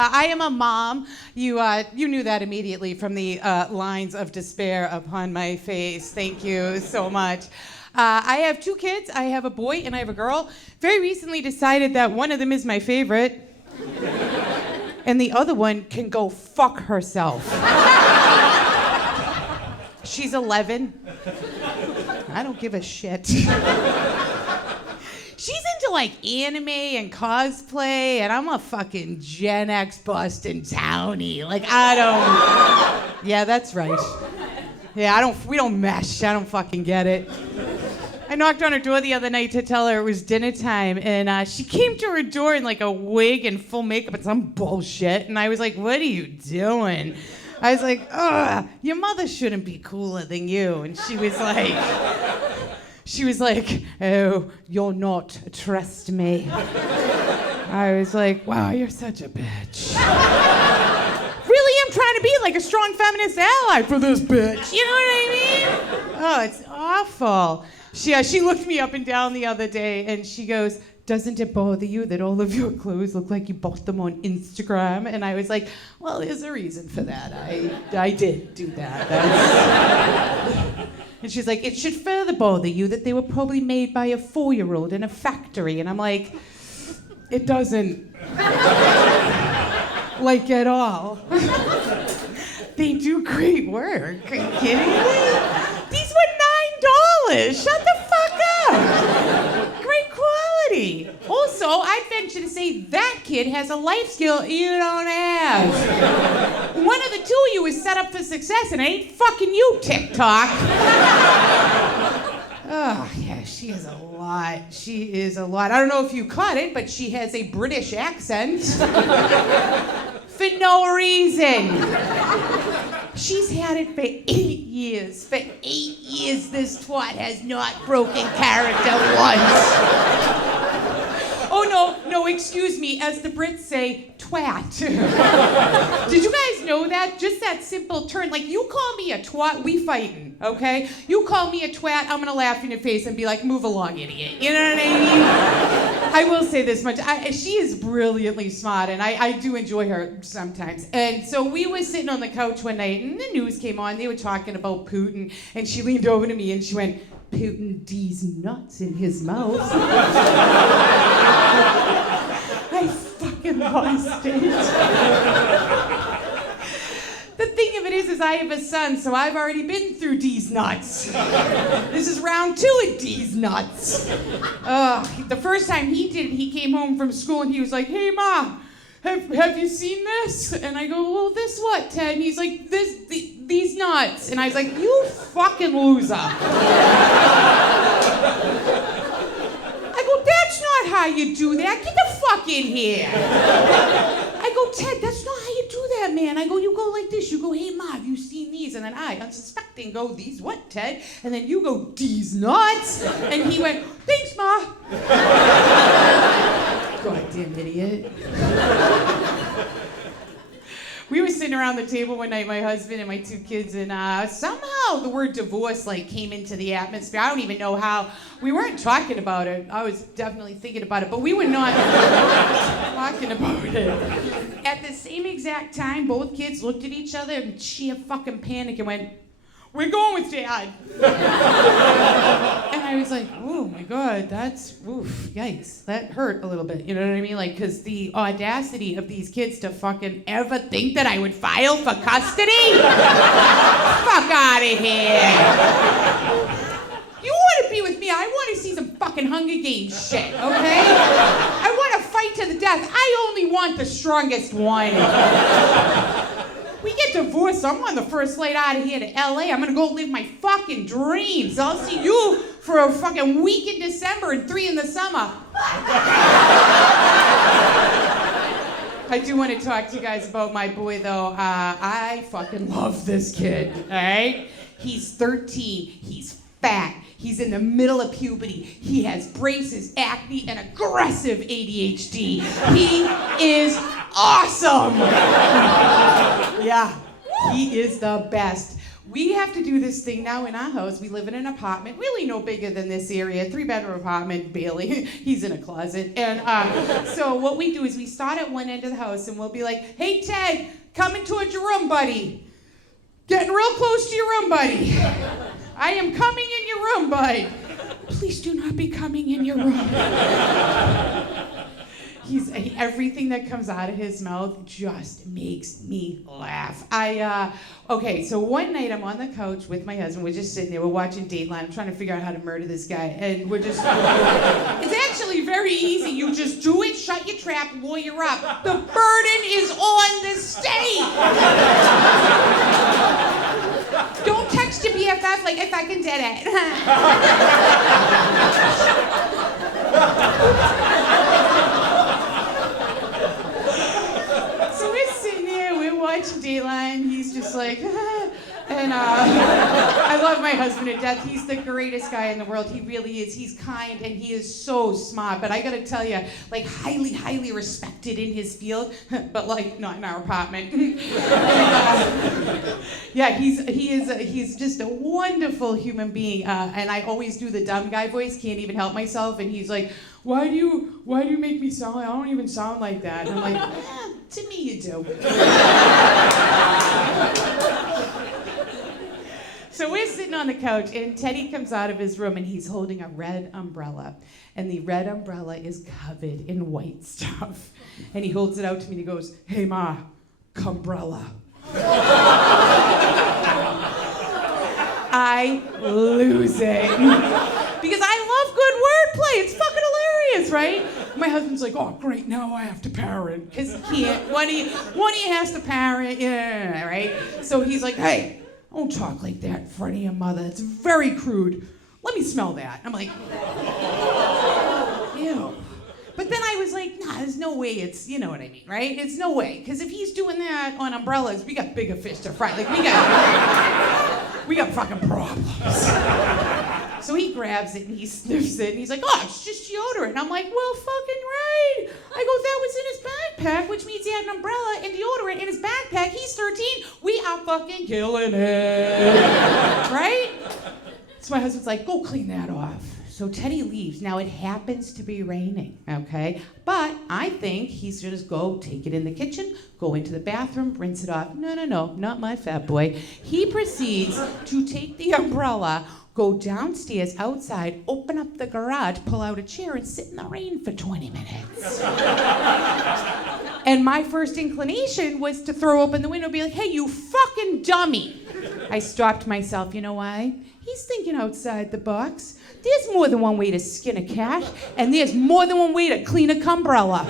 I am a mom. You knew that immediately from the lines of despair upon my face. Thank you so much. I have 2 kids. I have a boy and I have a girl. Very recently decided that one of them is my favorite. And the other one can go fuck herself. She's 11. I don't give a shit. She's into like anime and cosplay, and I'm a fucking Gen X bustin' townie. Like I don't. Yeah, that's right. Yeah, we don't mesh. I don't fucking get it. I knocked on her door the other night to tell her it was dinner time, and she came to her door in like a wig and full makeup and some bullshit, and I was like, "What are you doing?" I was like, "Ugh, your mother shouldn't be cooler than you," and she was like, "Oh, you're not. Trust me." I was like, "Wow, you're such a bitch." Really am trying to be like a strong feminist ally for this bitch. You know what I mean? Oh, it's awful. She looked me up and down the other day and she goes, "Doesn't it bother you that all of your clothes look like you bought them on Instagram?" And I was like, "Well, there's a reason for that. I did do that." And she's like, "It should further bother you that they were probably made by a 4-year-old in a factory." And I'm like, "It doesn't, like at all." They do great work. Are you kidding me? These were $9. Shut the fuck up. Great quality. Also, I'd venture to say that kid has a life skill you don't have. One of the 2 of you is set up for success, and it ain't fucking you, TikTok. Oh, yeah, she is a lot. She is a lot. I don't know if you caught it, but she has a British accent. For no reason. She's had it for 8 years. For 8 years, this twat has not broken character once. Oh, no, excuse me. As the Brits say, twat. Did you guys know that? Just that simple turn. Like, you call me a twat, we fightin', okay? You call me a twat, I'm gonna laugh in your face and be like, "Move along, idiot." You know what I mean? I will say this much. She is brilliantly smart, and I do enjoy her sometimes. And so we were sitting on the couch one night, and the news came on. They were talking about Putin, and she leaned over to me, and she went, "Putin D's nuts in his mouth." I fucking lost it. The thing of it is I have a son, so I've already been through D's nuts. This is round 2 of D's nuts. The first time he did it, he came home from school and he was like, "Hey, Ma, have you seen this?" And I go, "Well, this what, Ted?" And he's like, these nuts. And I was like, "You fucking loser." I go, "That's not how you do that. Get the fuck in here." I go, "Ted, that's not how you do that, man." I go, "You go like this. You go, 'Hey, Ma, have you seen these?' And then I, unsuspecting, go, 'These what, Ted?' And then you go, 'These nuts.'" And he went, "Thanks, Ma." Goddamn idiot. We were sitting around the table one night, my husband and my 2 kids, and somehow the word divorce came into the atmosphere. I don't even know how. We weren't talking about it. I was definitely thinking about it, but we were not talking about it. At the same exact time, both kids looked at each other in sheer fucking panic and went, "We're going with Dad." And I was like, "Oh my God, that's, oof, yikes. That hurt a little bit." You know what I mean? Like, because the audacity of these kids to fucking ever think that I would file for custody? Fuck out of here. You want to be with me? I want to see some fucking Hunger Games shit, okay? I want to fight to the death. I only want the strongest one. We get divorced, I'm on the first flight out of here to LA. I'm gonna go live my fucking dreams. I'll see you for a fucking week in December and 3 in the summer. I do want to talk to you guys about my boy, though. I fucking love this kid, all right? He's 13, he's fat, he's in the middle of puberty, he has braces, acne, and aggressive ADHD. He is awesome. Yeah, he is the best. we have to do this thing now in our house. We live in an apartment, really no bigger than this area, 3-bedroom apartment, barely. He's in a closet. And so what we do is we start at one end of the house and we'll be like, hey, Ted, coming towards your room, buddy. Getting real close to your room, buddy. I am coming in your room, bud. Please do not be coming in your room. Everything that comes out of his mouth just makes me laugh. Okay, so one night I'm on the couch with my husband. We're just sitting there. We're watching Dateline. I'm trying to figure out how to murder this guy. And we're just... It's actually very easy. You just do it, shut your trap, lawyer up. The burden is on the state. Don't text your BFF like I fucking did it. Watching Dateline, he's just like, and I love my husband to death. He's the greatest guy in the world. He really is. He's kind and he is so smart. But I gotta tell you, like highly, highly respected in his field, but like not in our apartment. Yeah, he's just a wonderful human being. And I always do the dumb guy voice. Can't even help myself. And he's like, why do you make me sound like I don't even sound like that? And I'm like, to me you do. So we're sitting on the couch and Teddy comes out of his room and he's holding a red umbrella. And the red umbrella is covered in white stuff. And he holds it out to me and he goes, hey Ma, cumbrella. I lose it. Because I love good wordplay. It's fucking hilarious, right? My husband's like, oh, great, now I have to parent. Because he can't. One of you has to parent, yeah, right? So he's like, hey, don't talk like that in front of your mother. It's very crude. Let me smell that. I'm like, ew. But then I was like, nah, there's no way it's, you know what I mean, right? It's no way. Because if he's doing that on umbrellas, we got bigger fish to fry. Like, we got fucking problems. So he grabs it and he sniffs it and he's like, oh, it's just deodorant. And I'm like, well, fucking right. I go, that was in his backpack, which means he had an umbrella and deodorant in his backpack. He's 13. We are fucking killing it. Right? So my husband's like, go clean that off. So Teddy leaves. Now it happens to be raining, okay? But I think he's just go take it in the kitchen, go into the bathroom, rinse it off. No, not my fat boy. He proceeds to take the umbrella, go downstairs outside, open up the garage, pull out a chair, and sit in the rain for 20 minutes. And my first inclination was to throw open the window and be like, hey, you fucking dummy. I stopped myself. You know why? He's thinking outside the box. There's more than one way to skin a cat, and there's more than one way to clean a cumbrella.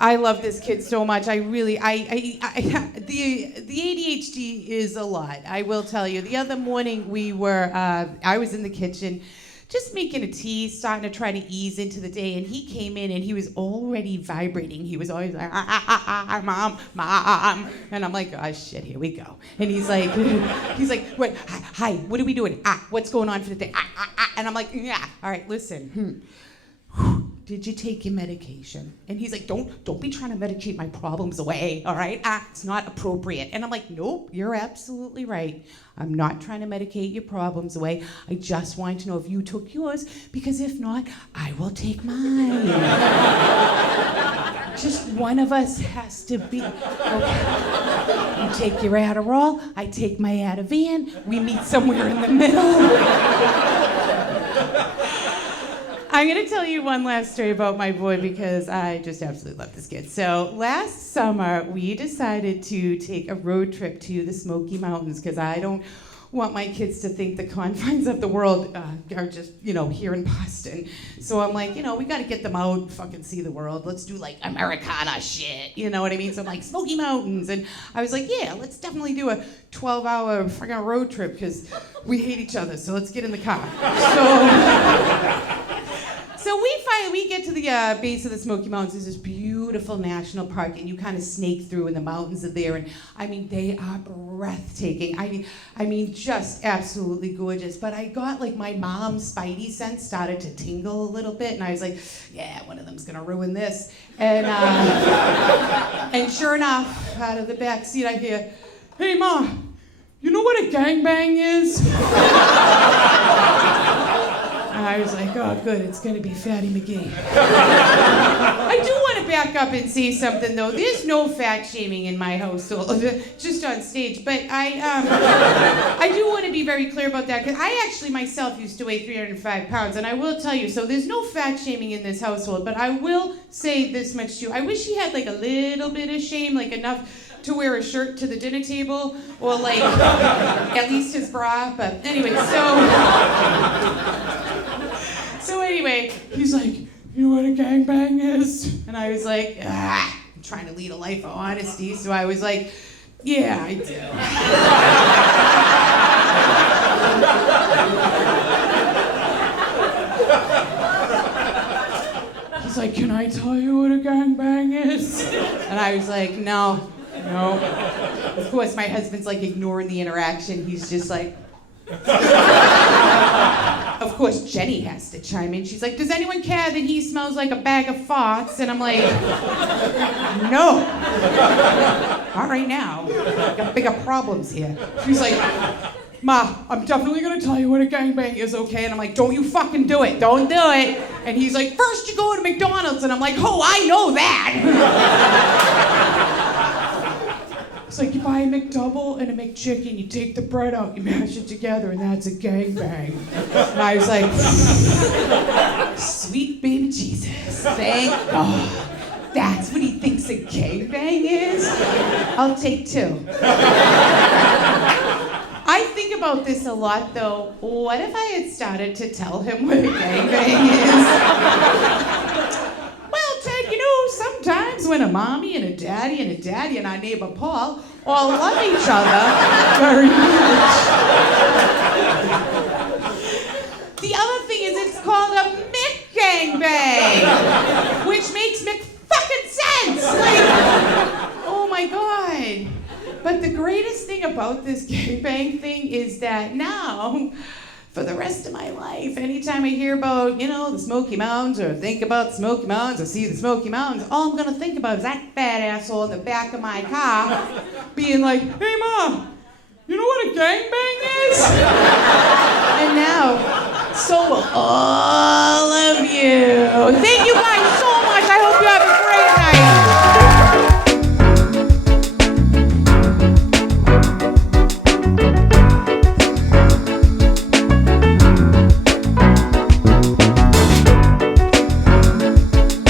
I love this kid so much. The ADHD is a lot. I will tell you. The other morning I was in the kitchen just making a tea, starting to try to ease into the day, and he came in and he was already vibrating. He was always like, mom, and I'm like, oh shit, here we go. And he's like, wait, hi, what are we doing? What's going on for the day? And I'm like, yeah, all right, listen. Did you take your medication? And he's like, don't be trying to medicate my problems away, all right? It's not appropriate. And I'm like, nope, you're absolutely right. I'm not trying to medicate your problems away. I just wanted to know if you took yours, because if not, I will take mine. Just one of us has to be. Okay. You take your Adderall, I take my Ativan, we meet somewhere in the middle. I'm going to tell you one last story about my boy because I just absolutely love this kid. So last summer, we decided to take a road trip to the Smoky Mountains because I don't want my kids to think the confines of the world are just, here in Boston. So I'm like, we got to get them out and fucking see the world. Let's do like Americana shit, you know what I mean? So I'm like, Smoky Mountains. And I was like, yeah, let's definitely do a 12-hour fucking road trip because we hate each other. So let's get in the car. So we get to the base of the Smoky Mountains. There's this beautiful national park, and you kind of snake through, and the mountains are there, and I mean, they are breathtaking. I mean, just absolutely gorgeous. But I got like my mom's spidey sense started to tingle a little bit, and I was like, yeah, one of them's gonna ruin this. And and sure enough, out of the back seat, I hear, "Hey, Ma, you know what a gangbang is?" And I was like, oh, good, it's gonna be Fatty McGee. I do want to back up and say something, though. There's no fat shaming in my household, just on stage. But I do want to be very clear about that, because I actually myself used to weigh 305 pounds, and I will tell you, so there's no fat shaming in this household, but I will say this much to you. I wish he had like a little bit of shame, like enough to wear a shirt to the dinner table, or like at least his bra. But anyway, so anyway, he's like, "You know what a gangbang is?" And I was like, I'm trying to lead a life of honesty, so I was like, "Yeah, I do." He's like, "Can I tell you what a gangbang is?" And I was like, No. Of course, my husband's like ignoring the interaction. He's just like... Of course, Jenny has to chime in. She's like, "Does anyone care that he smells like a bag of farts?" And I'm like, no. Not right now. Got bigger problems here. She's like, "Ma, I'm definitely gonna tell you what a gangbang is, okay?" And I'm like, "Don't you fucking do it. Don't do it." And he's like, "First you go to McDonald's." And I'm like, "Oh, I know that." It's like you buy a McDouble and a McChicken, you take the bread out, you mash it together, and that's a gangbang. And I was like, sweet baby Jesus, thank God. That's what he thinks a gangbang is? I'll take two. I think about this a lot, though. What if I had started to tell him what a gangbang is? Well, Ted, you know, sometimes when a mommy and a daddy and our neighbor Paul all love each other very much. The other thing is it's called a McGangbang, which makes McFucking sense. Like, oh my God. But the greatest thing about this gangbang thing is that now, for the rest of my life, anytime I hear about, the Smoky Mountains, or think about the Smoky Mountains, or see the Smoky Mountains, all I'm gonna think about is that fat asshole in the back of my car being like, "Hey, Ma, you know what a gangbang is?" And now, so will all